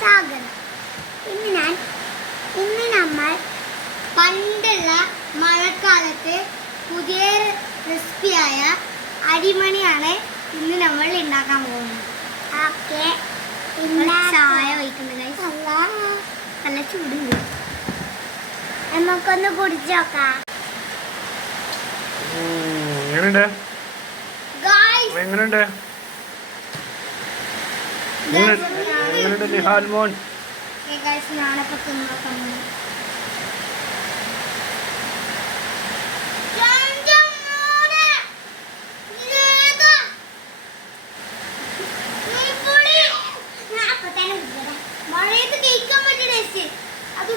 സ്വാഗതം. ഇന്ന് നമ്മൾ പണ്ടുള്ള മഴക്കാലത്ത് പുതിയ റെസിപ്പിയായ അരിമണിയാണ് ഇന്ന് നമ്മൾ ഉണ്ടാക്കാൻ പോകുന്നത്. ഓക്കെ, ചായ ഒഴിക്കുന്നത് നല്ല ചൂടുണ്ട്. നമുക്കൊന്ന് കുടിച്ചു നോക്കാം. എങ്ങനെയുണ്ട് ഹാൽമോൻ? ഞാനപ്പോ തിന്നോക്കാം. മഴയത്ത് കഴിക്കാൻ പറ്റിയ ടേസ്റ്റ്. അത്